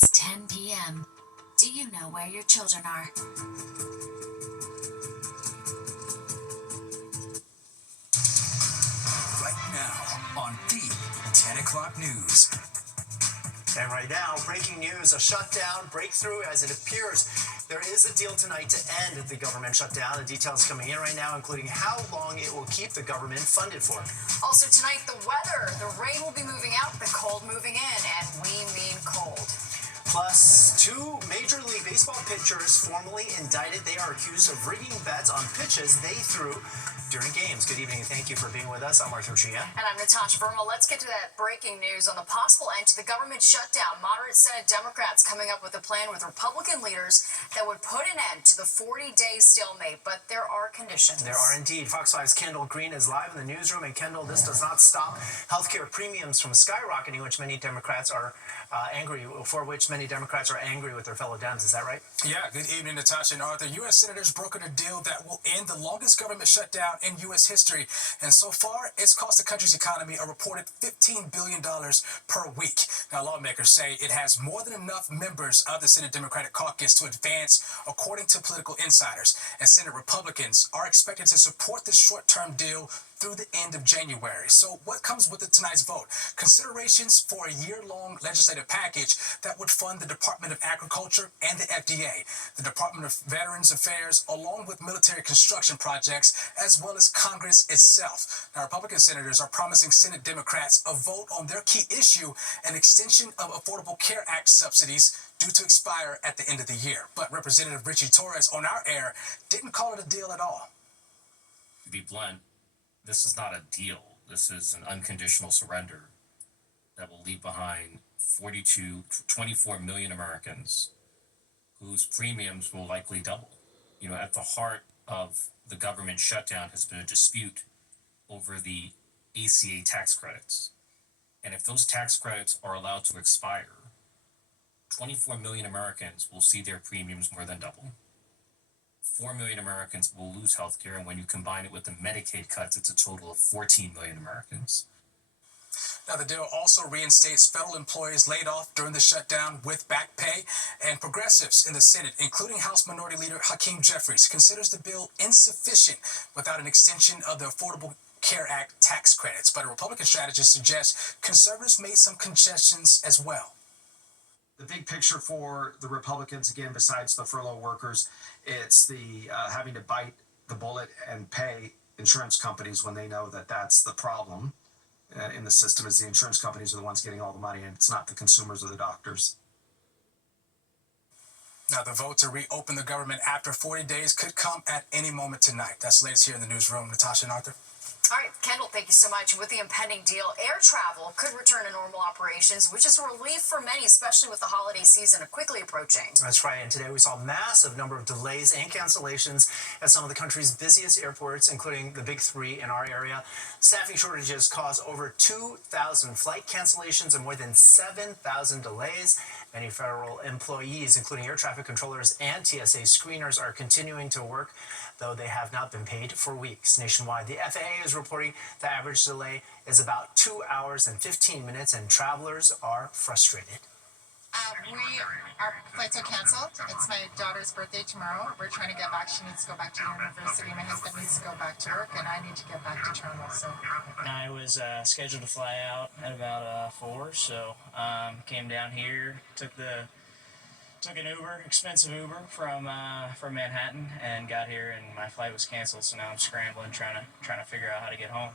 It's 10 p.m. Do you know where your children are? Right now on the 10 o'clock news. And right now, breaking news, a shutdown breakthrough as it appears there is a deal tonight to end the government shutdown. The details coming in right now, including how long it will keep the government funded for. Also tonight, the weather. The rain will be moving out, the cold moving in, and we mean cold. Plus, two Major League Baseball pitchers formally indicted. They are accused of rigging bets on pitches they threw during games. Good evening and thank you for being with us. I'm Arthur Chia. And I'm Natasha Verma. Let's get to that breaking news on the possible end to the government shutdown. Moderate Senate Democrats coming up with a plan with Republican leaders that would put an end to the 40-day stalemate, but there are conditions. There are indeed. Fox 5's Kendall Green is live in the newsroom. And Kendall, this does not stop healthcare premiums from skyrocketing, which many Democrats are angry with their fellow Dems. Is that right? Yeah, good evening, Natasha and Arthur. U.S. senators brokered a deal that will end the longest government shutdown in U.S. history. And so far, it's cost the country's economy a reported $15 billion per week. Now, lawmakers say it has more than enough members of the Senate Democratic Caucus to advance, according to political insiders. And Senate Republicans are expected to support this short-term deal through the end of January. So what comes with tonight's vote? Considerations for a year-long legislative package that would fund the Department of Agriculture and the FDA, the Department of Veterans Affairs, along with military construction projects, as well as Congress itself. Now, Republican senators are promising Senate Democrats a vote on their key issue, an extension of Affordable Care Act subsidies due to expire at the end of the year. But Representative Richie Torres on our air didn't call it a deal at all. To be blunt, this is not a deal. This is an unconditional surrender that will leave behind 24 million Americans whose premiums will likely double. You know, at the heart of the government shutdown has been a dispute over the ACA tax credits. And if those tax credits are allowed to expire, 24 million Americans will see their premiums more than double. 4 million Americans will lose health care, and when you combine it with the Medicaid cuts, it's a total of 14 million Americans. Now, the deal also reinstates federal employees laid off during the shutdown with back pay, and progressives in the Senate, including House Minority Leader Hakeem Jeffries, considers the bill insufficient without an extension of the Affordable Care Act tax credits. But a Republican strategist suggests conservatives made some concessions as well. The big picture for the Republicans, again, besides the furlough workers, it's the having to bite the bullet and pay insurance companies when they know that that's the problem in the system, is the insurance companies are the ones getting all the money, and it's not the consumers or the doctors. Now, the vote to reopen the government after 40 days could come at any moment tonight. That's the latest here in the newsroom. Natasha and Arthur. All right, Kendall, thank you so much. With the impending deal, air travel could return to normal operations, which is a relief for many, especially with the holiday season quickly approaching. That's right. And today we saw a massive number of delays and cancellations at some of the country's busiest airports, including the big three in our area. Staffing shortages caused over 2,000 flight cancellations and more than 7,000 delays. Many federal employees, including air traffic controllers and TSA screeners, are continuing to work, though they have not been paid for weeks. Nationwide, the FAA is reporting the average delay is about 2 hours and 15 minutes, and travelers are frustrated. Our flights are canceled. It's my daughter's birthday tomorrow. We're trying to get back. She needs to go back to university. My husband needs to go back to work, and I need to get back to Toronto. So I was scheduled to fly out at about 4, so came down here, took an Uber, expensive Uber from Manhattan, and got here, and my flight was canceled. So now I'm scrambling, trying to figure out how to get home.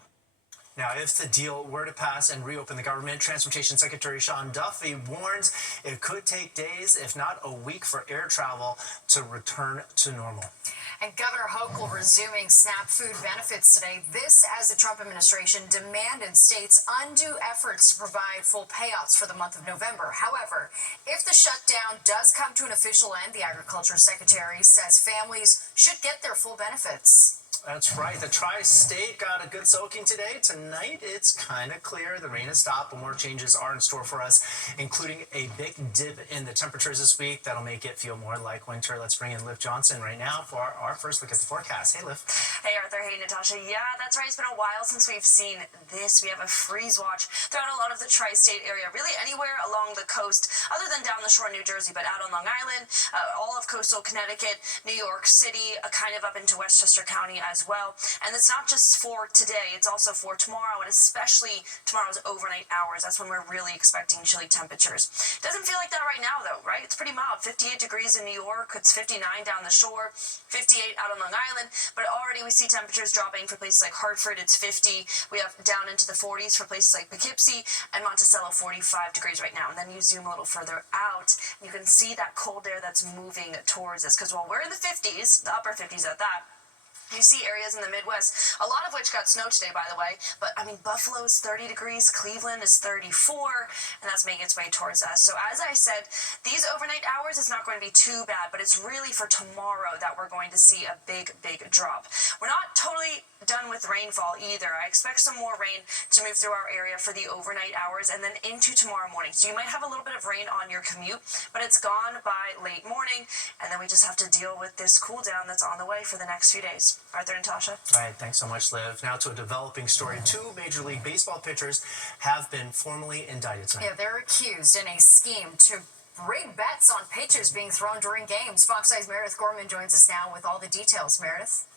Now, if the deal were to pass and reopen the government, Transportation Secretary Sean Duffy warns it could take days, if not a week, for air travel to return to normal. And Governor Hochul resuming SNAP food benefits today. This as the Trump administration demanded states undo efforts to provide full payouts for the month of November. However, if the shutdown does come to an official end, the Agriculture Secretary says families should get their full benefits. That's right. The Tri-State got a good soaking today. Tonight, it's kind of clear. The rain has stopped, but more changes are in store for us, including a big dip in the temperatures this week. That'll make it feel more like winter. Let's bring in Liv Johnson right now for our first look at the forecast. Hey, Liv. Hey, Arthur. Hey, Natasha. Yeah, that's right. It's been a while since we've seen this. We have a freeze watch throughout a lot of the tri-state area, really anywhere along the coast, other than down the shore in New Jersey, but out on Long Island, all of coastal Connecticut, New York City, kind of up into Westchester County as well. And it's not just for today, it's also for tomorrow, and especially tomorrow's overnight hours. That's when we're really expecting chilly temperatures. It doesn't feel like that right now, though, right? It's pretty mild. 58 degrees in New York. It's 59 down the shore, 58 out on Long Island. But already we see temperatures dropping for places like Hartford. It's 50. We have down into the 40s for places like Poughkeepsie and Monticello, 45 degrees right now. And then you zoom a little further out, you can see that cold air that's moving towards us. Because while we're in the 50s, the upper 50s at that, you see areas in the Midwest, a lot of which got snow today, by the way. But, I mean, Buffalo is 30 degrees, Cleveland is 34, and that's making its way towards us. So, as I said, these overnight hours is not going to be too bad, but it's really for tomorrow that we're going to see a big, big drop. We're not totally done with rainfall either. I expect some more rain to move through our area for the overnight hours and then into tomorrow morning. So you might have a little bit of rain on your commute, but it's gone by late morning, and then we just have to deal with this cool down that's on the way for the next few days. Arthur and Tasha. All right, thanks so much, Liv. Now to a developing story. 2 Major League Baseball pitchers have been formally indicted tonight. Yeah, they're accused in a scheme to rig bets on pitches being thrown during games. Fox 5's Meredith Gorman joins us now with all the details. Meredith?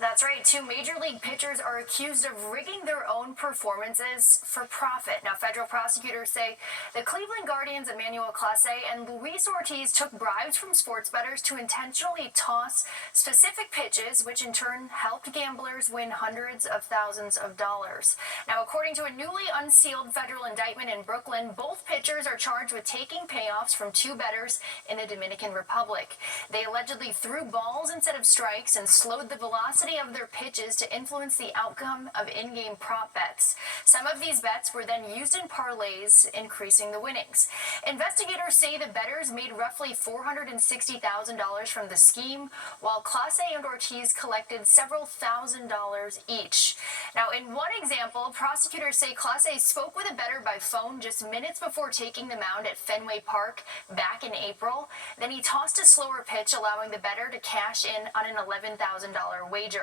That's right. 2 Major League pitchers are accused of rigging their own performances for profit. Now, federal prosecutors say the Cleveland Guardians' Emmanuel Clase and Luis Ortiz took bribes from sports bettors to intentionally toss specific pitches, which in turn helped gamblers win hundreds of thousands of dollars. Now, according to a newly unsealed federal indictment in Brooklyn, both pitchers are charged with taking payoffs from 2 bettors in the Dominican Republic. They allegedly threw balls instead of strikes and slowed the velocity of their pitches to influence the outcome of in-game prop bets. Some of these bets were then used in parlays, increasing the winnings. Investigators say the bettors made roughly $460,000 from the scheme, while Clase and Ortiz collected several $1,000s each. Now, in one example, prosecutors say Clase spoke with a bettor by phone just minutes before taking the mound at Fenway Park back in April. Then he tossed a slower pitch, allowing the bettor to cash in on an $11,000 wager.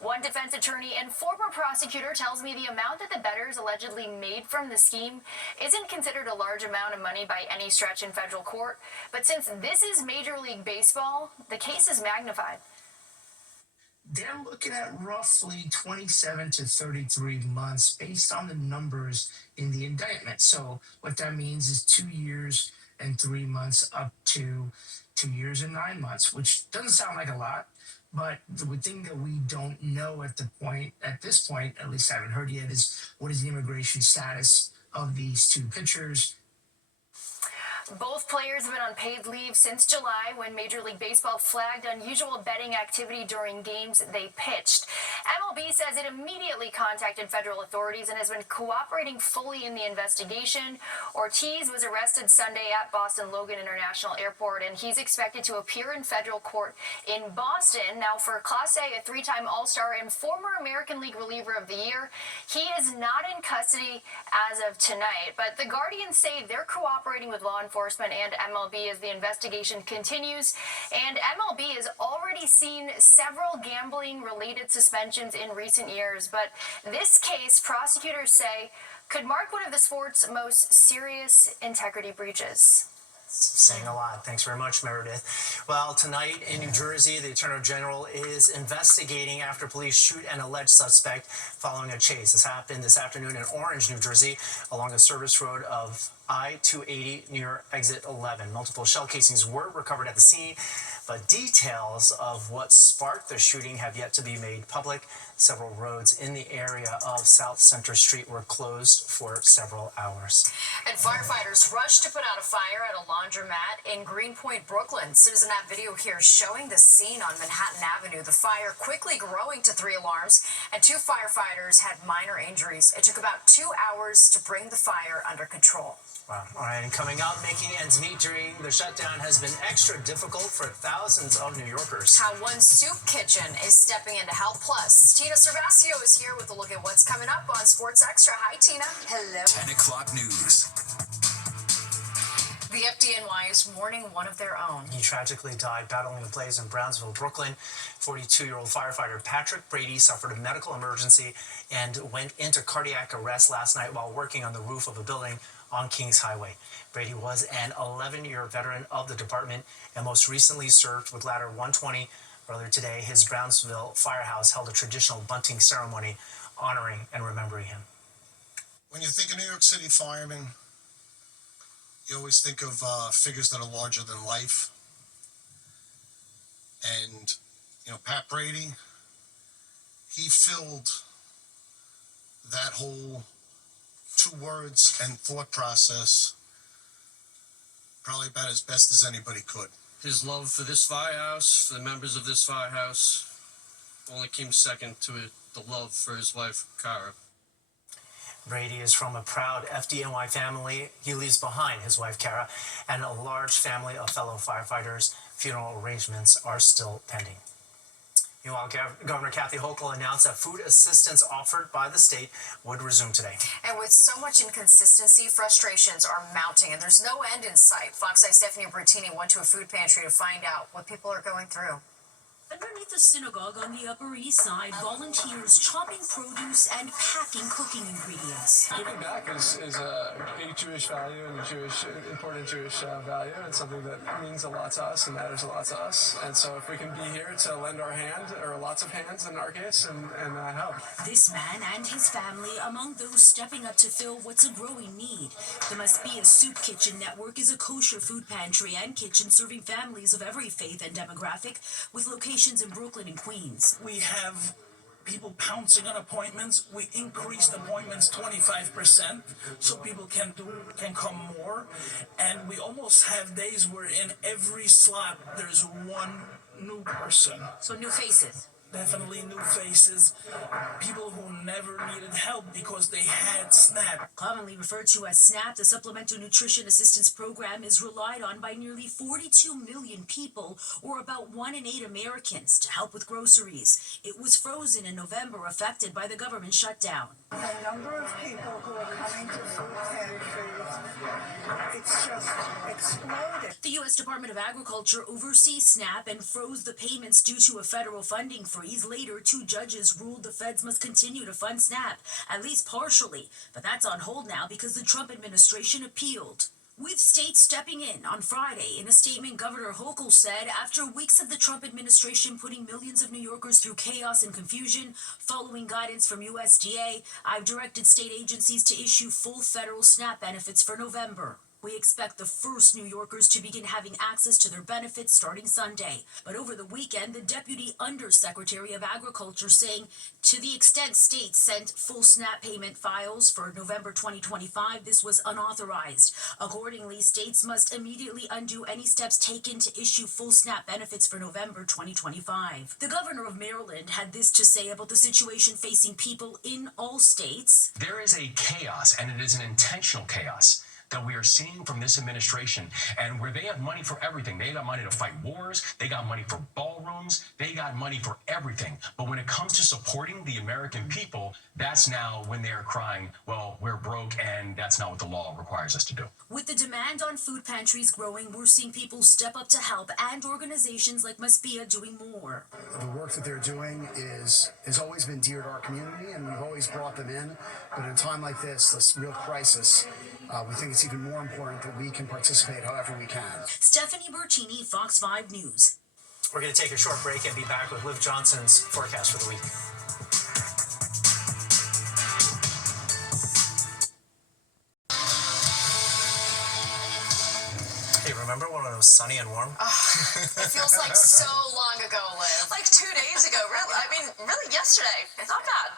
One defense attorney and former prosecutor tells me the amount that the bettors allegedly made from the scheme isn't considered a large amount of money by any stretch in federal court, but since this is Major League Baseball, the case is magnified. They're looking at roughly 27 to 33 months based on the numbers in the indictment. So what that means is 2 years and 3 months up to 2 years and 9 months, which doesn't sound like a lot. But the thing that we don't know at this point, at least I haven't heard yet, is what is the immigration status of these 2 pitchers. Both players have been on paid leave since July, when Major League Baseball flagged unusual betting activity during games they pitched. MLB says it immediately contacted federal authorities and has been cooperating fully in the investigation. Ortiz was arrested Sunday at Boston Logan International Airport, and he's expected to appear in federal court in Boston. Now, for Clase, a 3-time All-Star and former American League reliever of the year, he is not in custody as of tonight. But the Guardians say they're cooperating with law enforcement and MLB as the investigation continues. And MLB has already seen several gambling-related suspensions in recent years. But this case, prosecutors say, could mark one of the sport's most serious integrity breaches. Saying a lot. Thanks very much, Meredith. Well, tonight in New Jersey, the Attorney General is investigating after police shoot an alleged suspect following a chase. This happened this afternoon in Orange, New Jersey, along the service road of I-280 near exit 11. Multiple shell casings were recovered at the scene, but details of what sparked the shooting have yet to be made public. Several roads in the area of South Center Street were closed for several hours. And firefighters rushed to put out a fire at a laundromat in Greenpoint, Brooklyn. Citizen App video here showing the scene on Manhattan Avenue. The fire quickly growing to 3 alarms, and 2 firefighters had minor injuries. It took about 2 hours to bring the fire under control. Wow. All right, and coming up, making ends meet during the shutdown has been extra difficult for thousands of New Yorkers. How one soup kitchen is stepping in to help. Plus, Tina Cervasio is here with a look at what's coming up on Sports Extra. Hi, Tina. Hello. 10 o'clock news. The FDNY is mourning one of their own. He tragically died battling a blaze in Brownsville, Brooklyn. 42-year-old firefighter Patrick Brady suffered a medical emergency and went into cardiac arrest last night while working on the roof of a building on Kings Highway. Brady was an 11-year veteran of the department and most recently served with Ladder 120. Earlier today, his Brownsville firehouse held a traditional bunting ceremony honoring and remembering him. When you think of New York City firemen, you always think of figures that are larger than life. And, you know, Pat Brady, he filled that whole 2 words and thought process probably about as best as anybody could. His love for this firehouse, for the members of this firehouse, only came second to the love for his wife, Cara. Brady is from a proud FDNY family. He leaves behind his wife, Cara, and a large family of fellow firefighters. Funeral arrangements are still pending. Meanwhile, Governor Kathy Hochul announced that food assistance offered by the state would resume today. And with so much inconsistency, frustrations are mounting, and there's no end in sight. Fox 9's Stephanie Bertini went to a food pantry to find out what people are going through. Underneath the synagogue on the Upper East Side, volunteers chopping produce and packing cooking ingredients. Giving back is a big Jewish value and important Jewish value, and something that means a lot to us and matters a lot to us. And so if we can be here to lend our hand, or lots of hands in our case, and help. This man and his family among those stepping up to fill what's a growing need. The Maspia Soup Kitchen Network is a kosher food pantry and kitchen serving families of every faith and demographic, with locations in Brooklyn and Queens. We have people pouncing on appointments. We increased appointments 25% so people can come more. And we almost have days where in every slot there's one new person. So new faces. Definitely new faces, people who never needed help because they had SNAP. Commonly referred to as SNAP, the Supplemental Nutrition Assistance Program is relied on by nearly 42 million people, or about 1 in 8 Americans, to help with groceries. It was frozen in November, affected by the government shutdown. The number of people who are coming to food pantries, it's just exploded. The U.S. Department of Agriculture oversees SNAP and froze the payments due to a federal funding freeze. Later, 2 judges ruled the feds must continue to fund SNAP, at least partially. But that's on hold now because the Trump administration appealed. With states stepping in on Friday, in a statement, Governor Hochul said, after weeks of the Trump administration putting millions of New Yorkers through chaos and confusion, following guidance from USDA, I've directed state agencies to issue full federal SNAP benefits for November. We expect the first New Yorkers to begin having access to their benefits starting Sunday. But over the weekend, the Deputy Undersecretary of Agriculture saying, to the extent states sent full SNAP payment files for November 2025, this was unauthorized. Accordingly, states must immediately undo any steps taken to issue full SNAP benefits for November 2025. The governor of Maryland had this to say about the situation facing people in all states. There is a chaos, and it is an intentional chaos, that we are seeing from this administration, and where they have money for everything. They got money to fight wars, they got money for ballrooms, they got money for everything. But when it comes to supporting the American people, that's now when they are crying, well, we're broke, and that's not what the law requires us to do. With the demand on food pantries growing, we're seeing people step up to help, and organizations like Maspia doing more. The work that they're doing has always been dear to our community, and we've always brought them in. But in a time like this real crisis, we think it's even more important that we can participate however we can. Stephanie Bertini, Fox 5 News. We're going to take a short break and be back with Liv Johnson's forecast for the week. Hey, remember when it was sunny and warm? It feels like so long ago, Liv. Like 2 days ago, really. I mean, really yesterday. Not bad.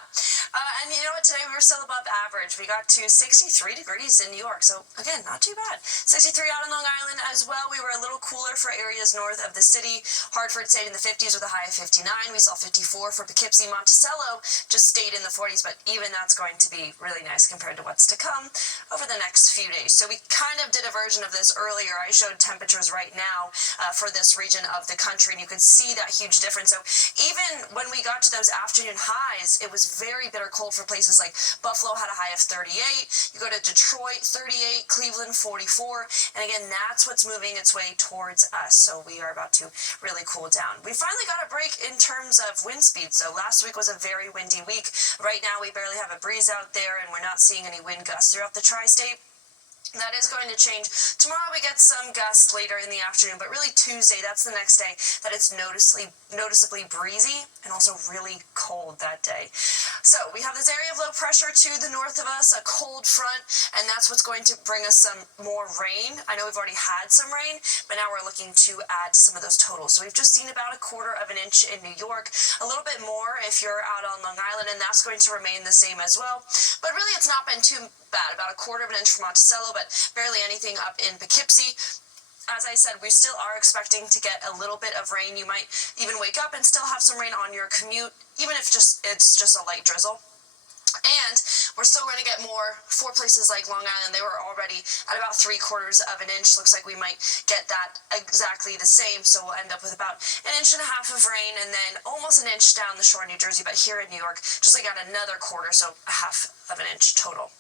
And you know what? Today we were still above average. We got to 63 degrees in New York. So, again, not too bad. 63 out on Long Island as well. We were a little cooler for areas north of the city. Hartford stayed in the 50s with a high of 59. We saw 54 for Poughkeepsie. Monticello just stayed in the 40s, but even that's going to be really nice compared to what's to come over the next few days. So we kind of did a version of this earlier. I showed temperatures right now for this region of the country, and you could see that huge difference. So even when we got to those afternoon highs, it was very bitter cold for places like Buffalo had a high of 38. You go to Detroit, 38, Cleveland, 44. And again, that's what's moving its way towards us. So we are about to really cool down. We finally got a break in terms of wind speed. So last week was a very windy week. Right now, we barely have a breeze out there, and we're not seeing any wind gusts throughout the tri-state. That is going to change. Tomorrow we get some gusts later in the afternoon, but really Tuesday, that's the next day that it's noticeably breezy and also really cold that day. So we have this area of low pressure to the north of us, a cold front, and that's what's going to bring us some more rain. I know we've already had some rain, but now we're looking to add to some of those totals. So we've just seen about 1/4 of an inch in New York, a little bit more if you're out on Long Island, and that's going to remain the same as well. But really it's not been too bad, about 1/4 of an inch for Monticello, but barely anything up in Poughkeepsie. As I said, we still are expecting to get a little bit of rain. You might even wake up and still have some rain on your commute, even if it's just a light drizzle. And we're still going to get more for places like Long Island. They were already at about 3/4 of an inch. Looks like we might get that exactly the same. So we'll end up with about 1.5 inches of rain and then almost an inch down the shore of New Jersey. But here in New York, just like at another 1/4, so 1/2 of an inch total.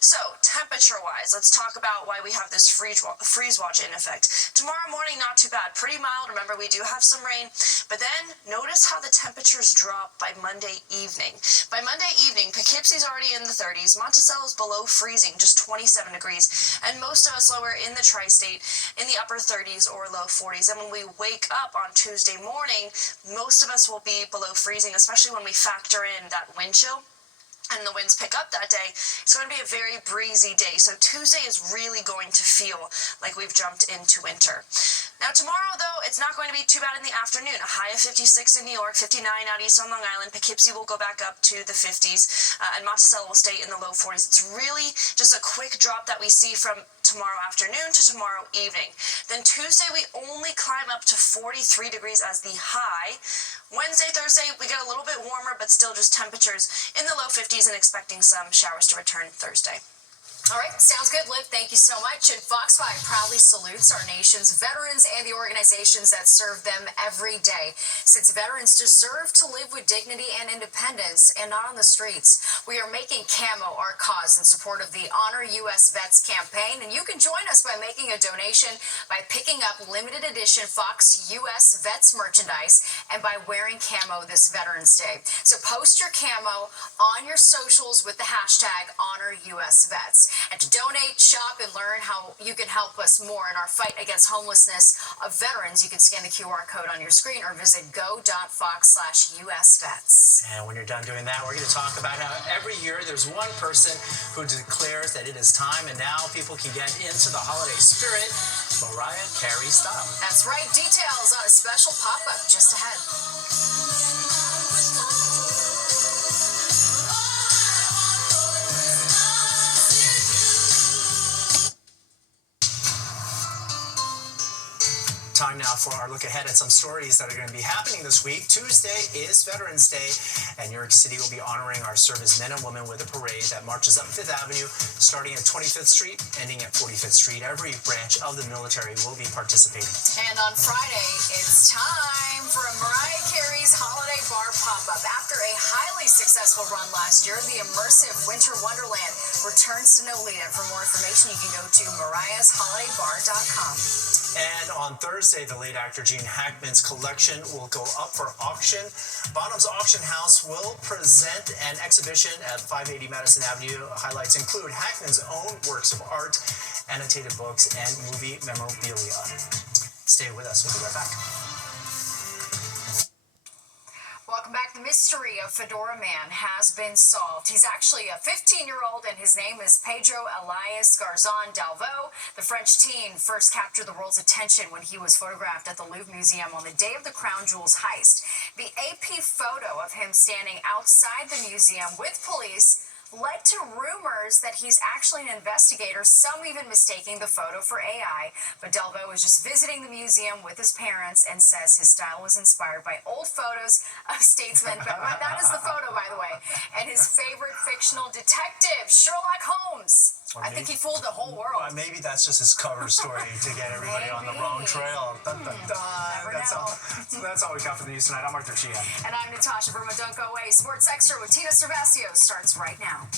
So temperature-wise, let's talk about why we have this freeze watch in effect. Tomorrow morning, not too bad. Pretty mild. Remember, we do have some rain. But then notice how the temperatures drop by Monday evening. By Monday evening, Poughkeepsie's already in the 30s. Monticello's below freezing, just 27 degrees. And most of us lower in the tri-state in the upper 30s or low 40s. And when we wake up on Tuesday morning, most of us will be below freezing, especially when we factor in that wind chill and the winds pick up that day. It's going to be a very breezy day. So Tuesday is really going to feel like we've jumped into winter. Now tomorrow, though, it's not going to be too bad in the afternoon. A high of 56 in New York, 59 out east on Long Island. Poughkeepsie will go back up to the 50s, and Monticello will stay in the low 40s. It's really just a quick drop that we see from tomorrow afternoon to tomorrow evening. Then Tuesday, we only climb up to 43 degrees as the high. Wednesday, Thursday, we get a little bit warmer, but still just temperatures in the low 50s and expecting some showers to return Thursday. All right, sounds good, Liv. Thank you so much. And Fox 5 proudly salutes our nation's veterans and the organizations that serve them every day, since veterans deserve to live with dignity and independence and not on the streets. We are making Camo our cause in support of the Honor U.S. Vets campaign, and you can join us by making a donation by picking up limited edition Fox U.S. Vets merchandise and by wearing camo this Veterans Day. So post your camo on your socials with the hashtag Honor U.S. Vets. And to donate, shop, and learn how you can help us more in our fight against homelessness of veterans, you can scan the QR code on your screen or visit go.fox/USVets. And when you're done doing that, we're going to talk about how every year there's one person who declares that it is time, and now people can get into the holiday spirit, Mariah Carey style. That's right. Details on a special pop-up just ahead. Time now for our look ahead at some stories that are going to be happening this week. Tuesday is Veterans Day, and New York City will be honoring our servicemen and women with a parade that marches up Fifth Avenue, starting at 25th Street, ending at 45th Street. Every branch of the military will be participating. And on Friday, it's time for a Mariah Carey's Holiday Bar pop-up. After a highly successful run last year, the immersive Winter Wonderland returns to Nolita. For more information, you can go to mariahsholidaybar.com. And on Thursday, the late actor Gene Hackman's collection will go up for auction. Bonham's Auction House will present an exhibition at 580 Madison Avenue. Highlights include Hackman's own works of art, annotated books, and movie memorabilia. Stay with us. We'll be right back. Welcome back. The mystery of Fedora Man has been solved. He's actually a 15-year-old, and his name is Pedro Elias Garzon Dalveau. The French teen first captured the world's attention when he was photographed at the Louvre Museum on the day of the Crown Jewels heist. The AP photo of him standing outside the museum with police led to rumors that he's actually an investigator, some even mistaking the photo for AI. But Dalveau was just visiting the museum with his parents and says his style was inspired by old photos of statesmen. That is the photo, by the way. And his favorite fictional detective, Sherlock Holmes. I think he fooled the whole world. Maybe that's just his cover story to get everybody on the wrong trail. Dun, dun, dun. That's all we got for the news tonight. I'm Arthur Sheehan. And I'm Natasha Verma. Don't go away. Sports Extra with Tina Cervasio starts right now.